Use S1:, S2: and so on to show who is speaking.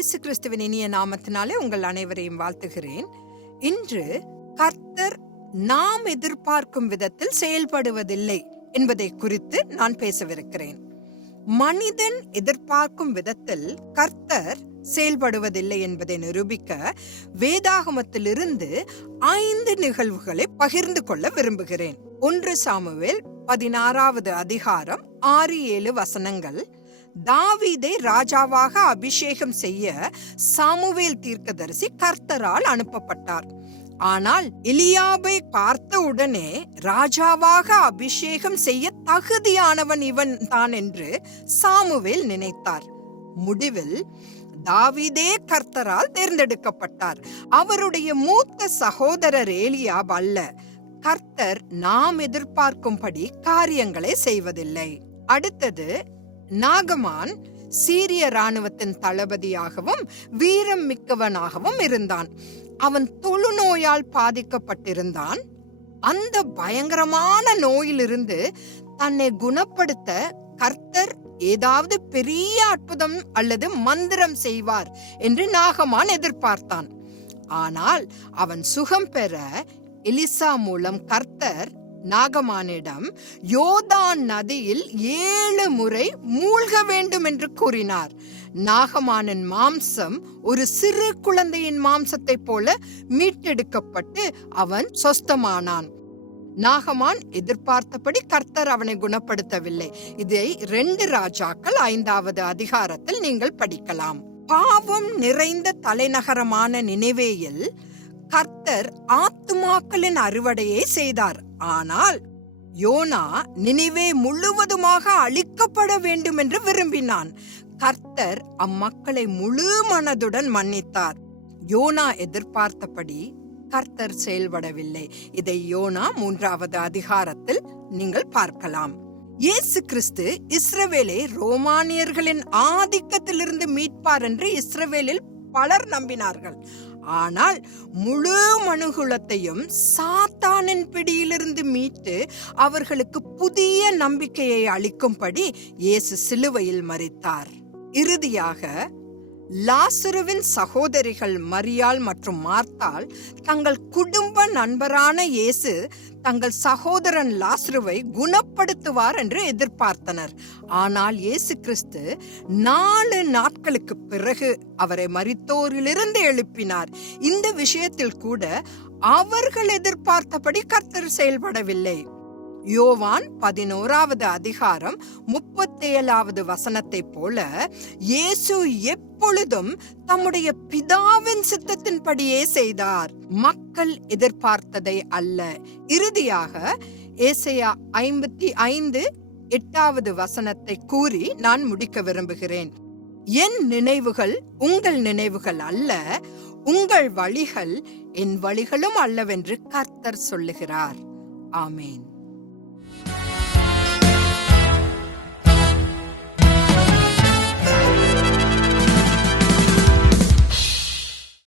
S1: இயேசு கிறிஸ்துவின் இனிய நாமத்தினாலே உங்கள் அனைவரையும் வாழ்த்துகிறேன். இன்று கர்த்தர் நாம் எதிர்பார்க்கும் விதத்தில் செயல்படுவதில்லை என்பதை குறித்து நான் பேசவிருக்கிறேன். மனிதன் எதிர்பார்க்கும் விதத்தில் கர்த்தர் செயல்படுவதில்லை என்பதை நிரூபிக்க வேதாகமத்திலிருந்து ஐந்து நிகழ்வுகளை பகிர்ந்து கொள்ள விரும்புகிறேன். ஒன்று சாமுவேல் பதினாறாவது அதிகாரம் ஆறு ஏழு வசனங்கள். தாவீதை ராஜாவாக அபிஷேகம் செய்ய சாமுவேல் தீர்க்கதரிசி கர்த்தரால் அனுப்பப்பட்டார். ஆனால் எலியாபை பார்த்த உடனே ராஜாவாக அபிஷேகம் செய்ய தகுதியானவன் இவன் தான் என்று சாமுவேல் நினைத்தார். முடிவில் தாவீதே கர்த்தரால் தேர்ந்தெடுக்கப்பட்டார். அவருடைய மூத்த சகோதரர் ஏலியாப் அல்ல. கர்த்தர் நாம் எதிர்பார்க்கும்படி காரியங்களை செய்வதில்லை. அடுத்தது நாகமான் சீரிய ராணுவத்தின் தளபதியாகவும் வீரம் மிக்கவனாகவும் இருந்தான். அவன் தொழுநோயால் பாதிக்கப்பட்டிருந்தான். அந்த பயங்கரமான நோயிலிருந்து தன்னை குணப்படுத்த கர்த்தர் ஏதாவது பெரிய அற்புதம் அல்லது மந்திரம் செய்வார் என்று நாகமான் எதிர்பார்த்தான். ஆனால் அவன் சுகம் பெற எலிசா மூலம் கர்த்தர் நாகமானிடம் யோதான் நதியில் ஏழு முறை மூழ்க வேண்டும் என்று கூறினார். நாகமானின் மாம்சம் ஒரு சிறு குழந்தையின் மாம்சத்தைப் போல மீட்டெடுக்கப்பட்டு அவன் சொஸ்தமானான். நாகமான் எதிர்பார்த்தபடி கர்த்தர் அவனை குணப்படுத்தவில்லை. இதை ரெண்டு ராஜாக்கள் ஐந்தாவது அதிகாரத்தில் நீங்கள் படிக்கலாம். பாவம் நிறைந்த தலைநகரமான நினைவேயில் கர்த்தர் ஆத்துமாக்களின் அறுவடையை செய்தார். ஆனால் யோனா நினைவே முழுவதுமாக அழிக்கப்பட வேண்டும் என்று விரும்பினான். கர்த்தர் அம்மக்களை முழு மனதுடன் மன்னித்தார். யோனா எதிர்பார்த்தபடி கர்த்தர் செயல்படவில்லை. இதை யோனா மூன்றாவது அதிகாரத்தில் நீங்கள் பார்க்கலாம். இயேசு கிறிஸ்து இஸ்ரவேலை ரோமானியர்களின் ஆதிக்கத்திலிருந்து மீட்பார் என்று இஸ்ரவேலில் பலர் நம்பினார்கள். ஆனால் முழு மனுகுலத்தையும் சாத்தானின் பிடியிலிருந்து மீட்டு அவர்களுக்கு புதிய நம்பிக்கையை அளிக்கும்படி இயேசு சிலுவையில் மறித்தார். இறுதியாக லாசருவின் சகோதரிகள் மரியாள் மற்றும் மார்த்தாள் தங்கள் குடும்ப நண்பரான இயேசு தங்கள் சகோதரன் லாசருவை குணப்படுத்துவார் என்று எதிர்பார்த்தனர். ஆனால் இயேசு கிறிஸ்து நாலு நாட்களுக்கு பிறகு அவரை மறித்தோரிலிருந்து எழுப்பினார். இந்த விஷயத்தில் கூட அவர்கள் எதிர்பார்த்தபடி கர்த்தர் செயல்படவில்லை. யோவான் பதினோராவது அதிகாரம் முப்பத்தேழாவது வசனத்தை போல இயேசு எப்பொழுதும் தம்முடைய பிதாவின் சித்தத்தின்படியே செய்தார். மக்கள் எதிர்பார்த்ததை அல்ல. இறுதியாக ஏசையா ஐம்பத்தி ஐந்து எட்டாவது வசனத்தை கூறி நான் முடிக்க விரும்புகிறேன். என் நினைவுகள் உங்கள் நினைவுகள் அல்ல உங்கள் வழிகள் என் வழிகளும் அல்லவென்று கர்த்தர் சொல்லுகிறார். ஆமேன்.